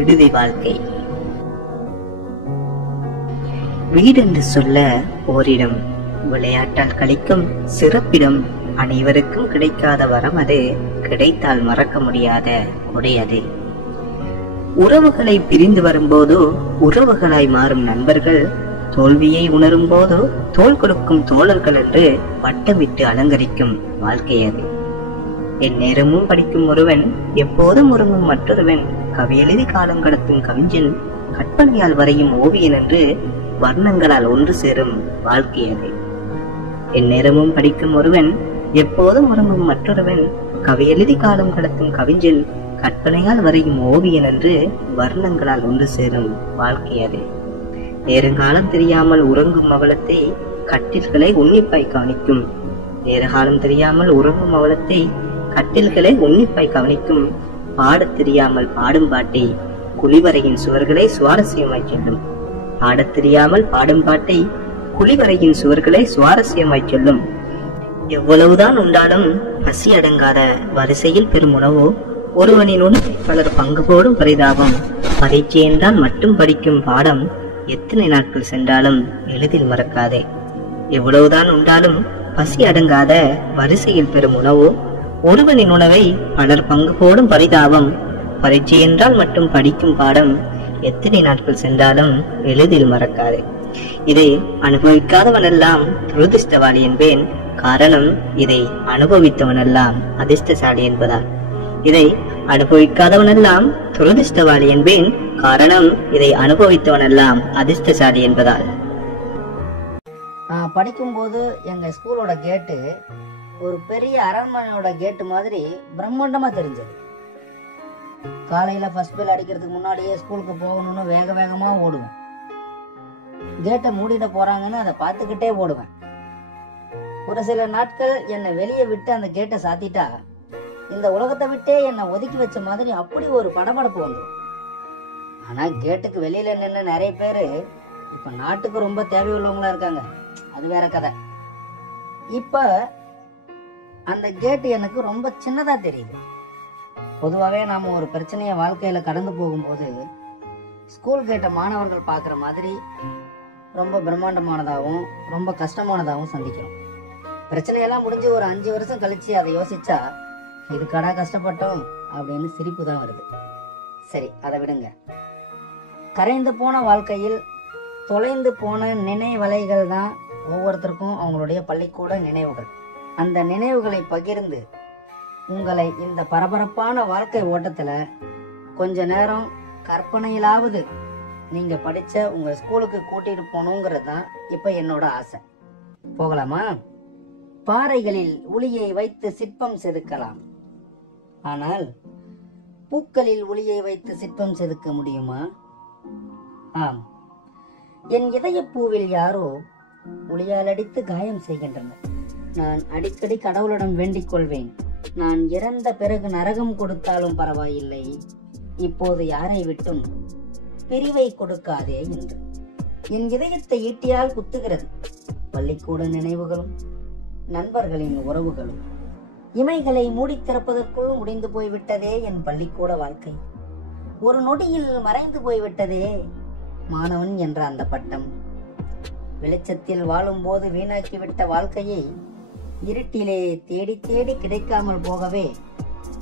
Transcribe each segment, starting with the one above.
விடுதி வாழ்க்கை. வீடென்று சொல்ல ஓரிடம், விளையாட்டால் கழிக்கும் சிறப்பிடம், அனைவருக்கும் கிடைக்காத வரம் அது, கிடைத்தால் மறக்க முடியாத கொடை அது. உறவுகளை பிரிந்து வரும்போதோ உறவுகளாய் மாறும் நண்பர்கள், தோல்வியை உணரும் போதோ தோள் கொடுக்கும் தோழர்கள் என்று வட்டமிட்டு அலங்கரிக்கும் வாழ்க்கை அது. என் நேரமும் படிக்கும் ஒருவன், எப்போதும் உறங்கும் மற்றொருவன், கவியெழுதி காலம் கடத்தும் கவிஞன், கற்பனையால் வரையும் ஓவியன் என்று வர்ணங்களால் ஒன்று சேரும் வாழ்க்கை அது. என் நேரமும் படிக்கும் ஒருவன், எப்போதும் உறங்கும் மற்றொருவன், கவியெழுதி காலம் கடத்தும் கவிஞன், கற்பனையால் வரையும் ஓவியன் என்று வர்ணங்களால் ஒன்று சேரும் வாழ்க்கை அது. நேரங்காலம் தெரியாமல் உறங்கும் அவலத்தை கட்டில்களை உன்னிப்பாய் கவனிக்கும். நேரகாலம் தெரியாமல் உறங்கும் அவலத்தை கட்டில்களை உன்னிப்பாய் கவனிக்கும். பாடத் தெரியாமல் பாடும் பாட்டை குளிவரையின் சுவர்களை சுவாரஸ்யமாய் சொல்லும். பாடத் தெரியாமல் பாடும் பாட்டை குளிவரையின் சுவர்களை சுவாரஸ்யமாய் சொல்லும். எவ்வளவுதான் உண்டாலும் பசி அடங்காத வரிசையில் பெரும் உணவோ, ஒருவனின் உணவை பலர் பங்கு போடும் பரிதாபம், பரீட்சை என்றால் மட்டும் படிக்கும் பாடம், எத்தனை நாட்கள் சென்றாலும் எளிதில் மறக்காதே. எவ்வளவுதான் உண்டாலும் பசி அடங்காத வரிசையில் பெறும் உணவோ, ஒருவனின் உணவை பலர் பங்கு போடும் பரிதாபம், பரீட்சை என்றால் மட்டும் படிக்கும் பாடம், எத்தனை நாட்கள் சென்றாலும் எளிதில் மறக்காதே. இதை அனுபவிக்காதவனெல்லாம் துரதிர்ஷ்டவாளி என்பேன். காரணம், இதை அனுபவித்தவனெல்லாம் அதிர்ஷ்டசாலி என்பதால். இதை அனுபவிக்காதவனெல்லாம் துரதிர்ஷ்டவாளி என்பேன். காரணம், இதை அனுபவித்தவனெல்லாம் அதிர்ஷ்டசாலி என்பதால். நான் படிக்கும்போது எங்க ஸ்கூலோட கேட்டு ஒரு பெரிய அரண்மனையோட கேட்டு மாதிரி பிரம்மாண்டமா தெரிஞ்சது. காலையில ஃபர்ஸ்ட் பெல் அடிக்கிறதுக்கு முன்னாடியே ஸ்கூலுக்கு போகணும்னு வேக வேகமா ஓடுவேன். கேட்டை மூடிட போறாங்கன்னு அதை பார்த்துக்கிட்டே ஓடுவேன். ஒரு சில நாட்கள் என்னை வெளியே விட்டு அந்த கேட்டை சாத்திட்டா இந்த உலகத்தை விட்டே என்னை ஒதுக்கி வச்ச மாதிரி அப்படி ஒரு படபடப்பு வந்துடும். ஆனா கேட்டுக்கு வெளியில நின்று நிறைய பேரு இப்ப நாட்டுக்கு ரொம்ப தேவையுள்ளவங்களா இருக்காங்க, அது வேற கதை. இப்ப அந்த கேட்டு எனக்கு ரொம்ப சின்னதா தெரியுது. பொதுவாகவே நாம ஒரு பிரச்சனைய வாழ்க்கையில கடந்து போகும்போது ஸ்கூல் கேட்ட மாணவர்கள் பாக்குற மாதிரி ரொம்ப பிரம்மாண்டமானதாகவும் ரொம்ப கஷ்டமானதாகவும் சந்திக்கிறோம். பிரச்சனையெல்லாம் முடிஞ்சு ஒரு 5 வருஷம் கழிச்சு அதை யோசிச்சா இதுக்கடா கஷ்டப்பட்டோம் அப்படின்னு சிரிப்பு தான் வருது. சரி, அதை விடுங்க. கரைந்து போன வாழ்க்கையில் தொலைந்து போன நினைவலைகள் தான் ஒவ்வொருத்தருக்கும் அவங்களுடைய பள்ளிக்கூட நினைவுகள். அந்த நினைவுகளை பகிர்ந்து உங்களை இந்த பரபரப்பான வாழ்க்கை ஓட்டத்துல கொஞ்ச நேரம் கற்பனையிலாவது நீங்க படிச்ச உங்க ஸ்கூலுக்கு கூட்டிட்டு போகணுங்கிறது தான் இப்ப என்னோட ஆசை. போகலாமா? பாறைகளில் உளியை வைத்து சிற்பம் செதுக்கலாம், ஆனால் பூக்களில் ஒளியை வைத்து சிற்பம் செதுக்க முடியுமா? ஆம், என் இதய பூவில் யாரோ ஒளியால் அடித்து காயம் செய்கின்றனர். நான் அடிக்கடி கடவுளிடம் வேண்டிக் கொள்வேன், நான் இறந்த பிறகு நரகம் கொடுத்தாலும் பரவாயில்லை, இப்போது யாரை விட்டும் பிரிவை கொடுக்காதே என்று. என் இதயத்தை ஈட்டியால் குத்துகிறது பள்ளிக்கூட நினைவுகளும் நண்பர்களின் உறவுகளும். இமைகளை மூடி திறப்பதற்குள் முடிந்து போய்விட்டதே என் பள்ளிக்கூட வாழ்க்கை. ஒரு நொடியில் மறைந்து போய்விட்டதே மாணவன் என்ற அந்த பட்டம். வெளிச்சத்தில் வாழும் போது வீணாக்கிவிட்ட வாழ்க்கையை இருட்டிலே தேடி தேடி கிடைக்காமல் போகவே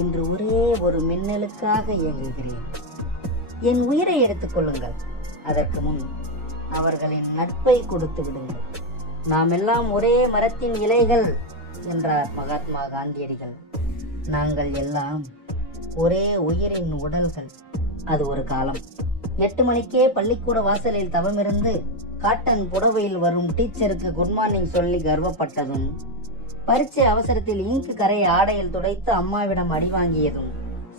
இன்று ஒரே ஒரு மின்னலுக்காக இயங்குகிறேன். என் உயிரை எடுத்துக் கொள்ளுங்கள், அதற்கு முன் அவர்களின் நட்பை கொடுத்து விடுங்கள். நாம் எல்லாம் ஒரே மரத்தின் இலைகள் என்றார் மகாத்மா காந்தியடிகள். நாங்கள் எல்லாம் ஒரே உயிரின் உடல்கள். அது ஒரு காலம். 8 மணிக்கே பள்ளிக்கூட வாசலில் தவமிருந்து காட்டன் புடவையில் வரும் டீச்சருக்கு குட் மார்னிங் சொல்லி கர்வப்பட்டதும், பரீட்சை அவசரத்தில் இங்கு கரை ஆடையில் துடைத்து அம்மாவிடம் அடி வாங்கியதும்,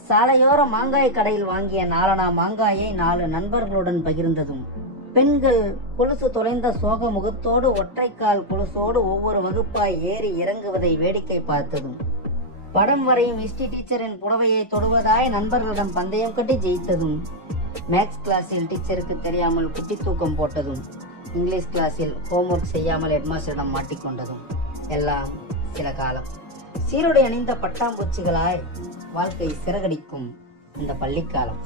சாலையோர மாங்காய் கடையில் வாங்கிய 4 மாங்காயை 4 நண்பர்களுடன் பகிர்ந்ததும், பெண்கள் கொலுசு தொலைந்த சோக முகத்தோடு ஒற்றைக்கால் கொலுசோடு ஒவ்வொரு வகுப்பாய் ஏறி இறங்குவதை வேடிக்கை பார்த்ததும், படம் வரையும் ஹிஸ்டரி டீச்சரின் புடவையை தொடுவதாய் நண்பர்களிடம் பந்தயம் கட்டி ஜெயித்ததும், மேக்ஸ் கிளாஸில் டீச்சருக்கு தெரியாமல் குட்டி தூக்கம் போட்டதும், இங்கிலீஷ் கிளாஸில் ஹோம்ஒர்க் செய்யாமல் ஹெட்மாஸ்டரிடம் மாட்டிக்கொண்டதும் எல்லாம் சில காலம். சீருடை அணிந்த பட்டாம்பூச்சிகளாய் வாழ்க்கை சிறகடிக்கும் இந்த பள்ளிக்காலம்.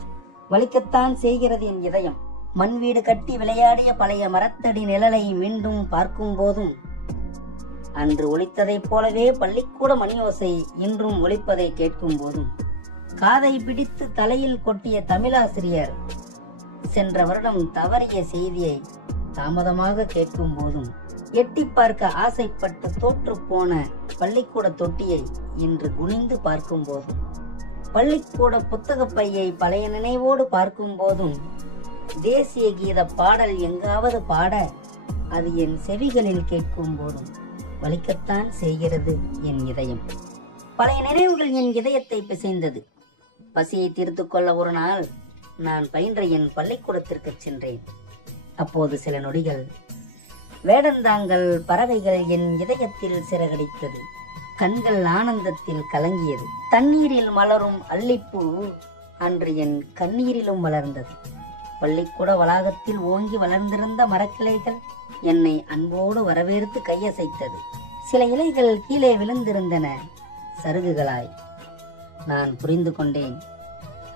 வலிக்கத்தான் செய்கிறது என் இதயம். மண் வீடு கட்டி விளையாடிய பழைய மரத்தடி நிழலை மீண்டும் பார்க்கும் போதும், அன்று ஒலித்ததைப் போலவே பள்ளிக்கூட மணியோசை இன்றும் ஒலிப்பதை கேட்கும் போதும், காதை பிடித்து தலையில் கொட்டிய தமிழாசிரியர் சென்ற வருடம் தவறிய செய்தியை தாமதமாக கேட்கும் போதும், எட்டி பார்க்க ஆசைப்பட்டு தோற்று போன பள்ளிக்கூட தொட்டியை இன்று குனிந்து பார்க்கும் போதும், பள்ளிக்கூட புத்தக பையை பழைய நினைவோடு பார்க்கும் போதும், தேசிய கீத பாடல் எங்காவது பாட அது என் செவிகளில் கேட்கும் போதும் வலிக்கத்தான் செய்கிறது என் இதயம். பழைய நினைவுகள் என் இதயத்தை பிசைந்தது. பசியை தீர்த்து கொள்ள ஒரு நாள் நான் பயின்ற என் பள்ளிக்கூடத்திற்கு சென்றேன். அப்போது சில நொடிகள் வேடந்தாங்கல் பறவைகள் என் இதயத்தில் சிறகடித்தது. கண்கள் ஆனந்தத்தில் கலங்கியது. தண்ணீரில் மலரும் அல்லிப்பூ அன்று என் கண்ணீரிலும் மலர்ந்தது. பள்ளிக்கூட வளாகத்தில் ஓங்கி வளர்ந்திருந்த மரக்கிளைகள் என்னை அன்போடு வரவேற்று கையசைத்தது. சில இலைகள் கீழே விழுந்திருந்தன சருகுகளாய். நான் புரிந்து கொண்டேன்,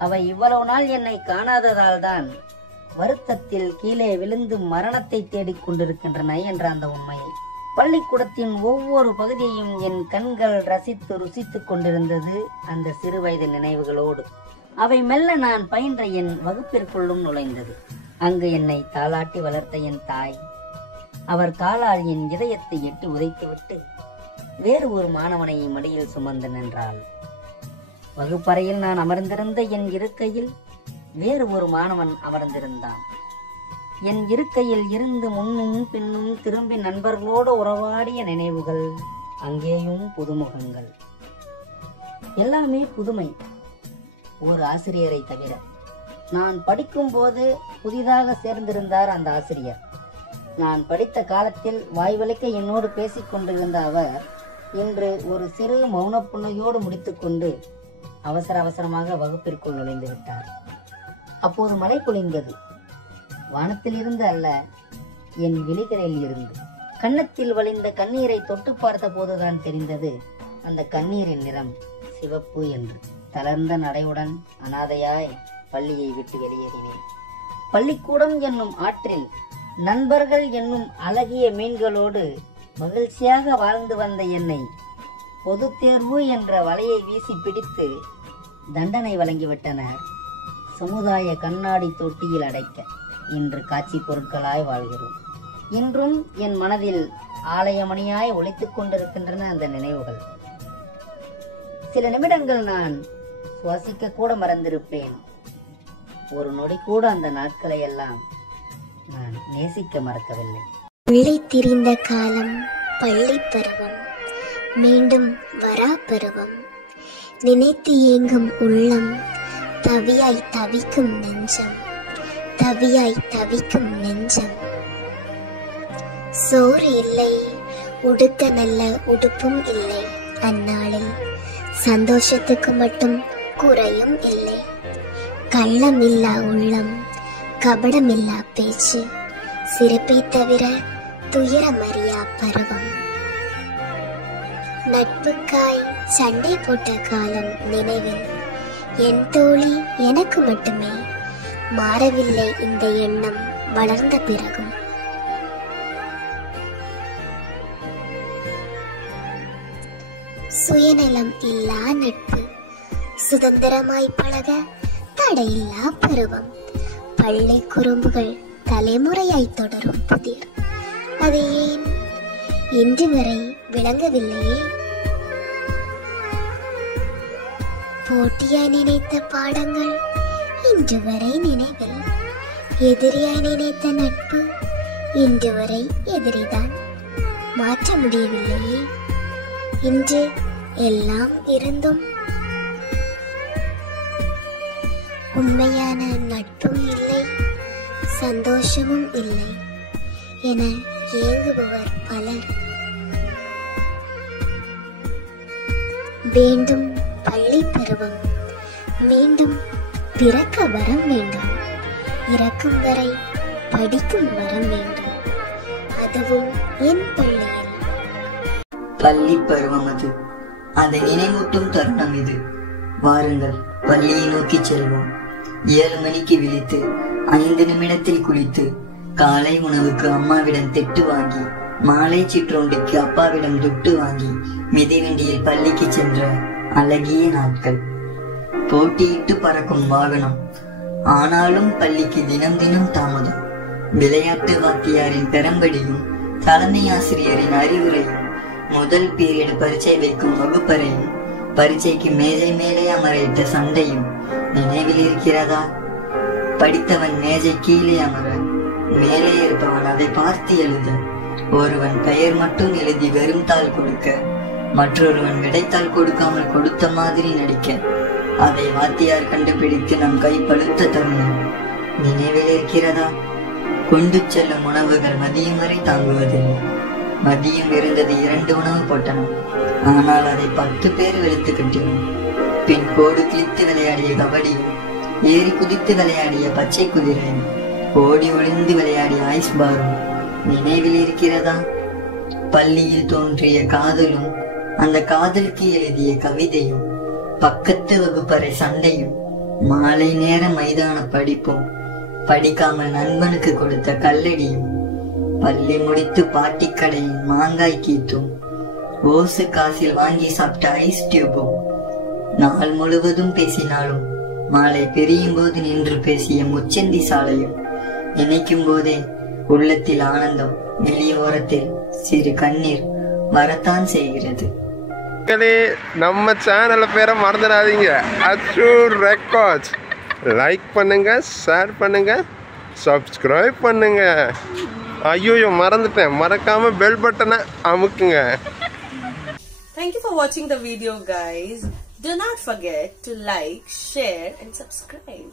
அவை இவ்வளவு நாள் என்னை காணாததால் தான் வருத்தத்தில் கீழே விழுந்து மரணத்தை தேடிக் கொண்டிருக்கின்றன என்ற அந்த உண்மையை. பள்ளிக்கூடத்தின் ஒவ்வொரு பகுதியையும் என் கண்கள் ரசித்து ருசித்துக் கொண்டிருந்தது அந்த சிறுவயது நினைவுகளோடு. அவை மெல்ல நான் பயின்ற என் வகுப்பிற்குள்ளும் நுழைந்தது. அங்கு என்னை தாளாட்டி வளர்த்த என் தாய் அவர் காலால் என் இதயத்தை எட்டி உதைத்துவிட்டு வேறு ஒரு மாணவனை மடியில் சுமந்து நின்றாள். வகுப்பறையில் நான் அமர்ந்திருந்த என் இருக்கையில் வேறு ஒரு மாணவன் அமர்ந்திருந்தான். என் இருக்கையில் இருந்து முன்னும் பின்னும் திரும்பி நண்பர்களோடு உறவாடிய நினைவுகள், அங்கேயும் புதுமுகங்கள். எல்லாமே புதுமை, ஒரு ஆசிரியரை தவிர. நான் படிக்கும் போது புதிதாக சேர்ந்திருந்தார் அந்த ஆசிரியர். நான் படித்த காலத்தில் வாய்வலிக்க என்னோடு பேசிக் கொண்டிருந்த அவர் இன்று ஒரு சிறு மௌன புன்னையோடு முடித்துக்கொண்டு அவசர அவசரமாக வகுப்பிற்குள் நுழைந்து விட்டார். அப்போது மழை பொழிந்தது. வானத்தில் இருந்து அல்ல, என் விழிகளில் இருந்து. கன்னத்தில் வழிந்த கண்ணீரை தொட்டு பார்த்த போதுதான் தெரிந்தது அந்த கண்ணீரின் நிறம் சிவப்பு என்று. தளர்ந்த நடையுடன் அனாதையாய் பள்ளியை விட்டு வெளியேறினேன். பள்ளிக்கூடம் என்னும் ஆற்றில் நண்பர்கள் என்னும் அழகிய மீன்களோடு மகிழ்ச்சியாக வாழ்ந்து வந்த என்னை பொது தேர்வு என்ற வலையை வீசி பிடித்து தண்டனை வழங்கிவிட்டனர். சமுதாய கண்ணாடி தொட்டியில் அடைக்க இன்று காட்சி பொருட்களாய் வாழ்கிறோம். இன்றும் என் மனதில் ஆலயமணியாய் ஒலித்துக் கொண்டிருக்கின்றன அந்த நினைவுகள். சில நிமிடங்கள் நான் சுவாசிக்க கூட மறந்திருப்பேன். ஒரு நொடி கூட அந்த நாட்களை எல்லாம் நான் நேசிக்க மறக்கவில்லை. உள்ளே திரிந்த காலம் பள்ளி பருவம், மீண்டும் வரா பருவம். நினைத்து ஏங்கும் உள்ளம், தவியாய் தவிக்கும் நெஞ்சம், தவியாய் தவிக்கும் நெஞ்சம். சோறு இல்லை, உடுக்க நல்ல உடுப்பும் இல்லை. அந்நாளில் சந்தோஷத்துக்கு மட்டும் குறையும் இல்லை. கள்ளம் இல்லா உள்ளம், கபடமில்லா பேச்சு, சிரிப்பை தவிர துயரமறியா பருவம். நட்புக்காய் சண்டை போட்ட காலம் நினைவில். என் தோழி எனக்கு மட்டுமே, மாறவில்லை இந்த எண்ணம் வளர்ந்த பிறகும். சுயநலம் இல்லா நட்பு, சுதந்திரமாய் பழக தடையில்லா பருவம். பள்ளி குறும்புகள் தலைமுறையாய் தொடரும் புதிர். அது ஏன் இன்று வரை விளங்கவில்லையே? போட்டியாய் நினைத்த பாடங்கள் இன்று வரை நினைவில். எதிரியாய் நினைத்த நட்பு இன்று வரை எதிரிதான். மாற்ற முடியவில்லையே. இன்று எல்லாம் இருந்தும் உண்மையான நட்பும் இல்லை, சந்தோஷமும் இல்லை என ஏங்குபவர் பலர். வேண்டும் பள்ளி பருவம், மீண்டும் பிறக்க வரம் வேண்டும். இறக்கும் வரை படிக்கும் வரம் வேண்டும், அதுவும் என் பள்ளியில். பள்ளி பருவம் அது, அதை நினைவூட்டும் தருணம் இது. வாருங்கள், பள்ளியை நோக்கி செல்வோம். 7 மணிக்கு விழித்து 5 நிமிடத்தில் குளித்து காலை உணவுக்கு அம்மாவிடம் திட்டு வாங்கி மாலை சிற்றுண்டிக்கு அப்பாவிடம் துட்டு வாங்கி மிதிவண்டியில் பள்ளிக்கு சென்ற அழகிய நாட்கள். போட்டியிட்டு பறக்கும் வாகனம், ஆனாலும் பள்ளிக்கு தினம் தினம் தாமதம். விளையாட்டு வாத்தியாரின் பெரம்படியும் தலைமை ஆசிரியரின் அறிவுரையும் முதல் பீரியட் பரீட்சை வைக்கும் வகுப்பறையும் பரீட்சைக்கு மேஜை மேலே அமரையிட்ட சண்டையும் நினைவில் இருக்கிறதா? படித்தவன் மேஜை கீழே அமர, மேலே இருப்பவன் அதை பார்த்து எழுத, ஒருவன் பெயர் மட்டும் எழுதி வெறும் தாள் கொடுக்க, மற்றொருவன் விடைத்தாள் கொடுக்காமல் கொடுத்த மாதிரி நடிக்க, அதை வாத்தியார் கண்டுபிடித்து நம் கை பழுத்த தருணம் நினைவில் இருக்கிறதா? கொண்டு செல்லும் உணவுகள் மதியம் வரை தாங்குவதில்லை. மதியம் இருந்தது 2 உணவு போட்டனம், ஆனால் அதை 10 பேர் வெளுத்து கட்டினோம். பின் கோடு கிழித்து விளையாடிய கபடியும், ஏறி குதித்து விளையாடிய பச்சை குதிரையும், ஓடி ஒளிந்து விளையாடிய ஐஸ் பாரும் நினைவில் இருக்கிறதா? பள்ளியில் தோன்றிய காதலும், அந்த காதலுக்கு எழுதிய கவிதையும், பக்கத்து வகுப்பறை சண்டையும், மாலை நேர மைதான படிப்பும், படிக்காமல் நண்பனுக்கு கொடுத்த கல்லடியும், பள்ளி முடித்து பாட்டிக்கடையின் மாங்காய் கீத்தும், ஓசு காசில் வாங்கி சாப்பிட்ட ஐஸ் டியூபும், நாள் முழுவதும் பேசினாலும் மாலை பெரியும் போது நின்று பேசிய முச்சந்தி சாலையும் நினைக்கும் போதே உள்ளத்தில் ஆனந்தம், வெளியோரத்தில் சிறு கண்ணீர் வரத்தான் செய்கிறது. நம்ம சேனல் பேரை மறந்துடாதீங்க, அச்சூர் ரெக்கார்ட்ஸ். லைக் பண்ணுங்க, ஷேர் பண்ணுங்க, சப்ஸ்கிரைப் பண்ணுங்க. ஐயோ மறந்துட்டேன், மறக்காம பெல் பட்டனை அமுக்குங்க. Thank you for watching the video, guys. Do not forget to like, share and subscribe.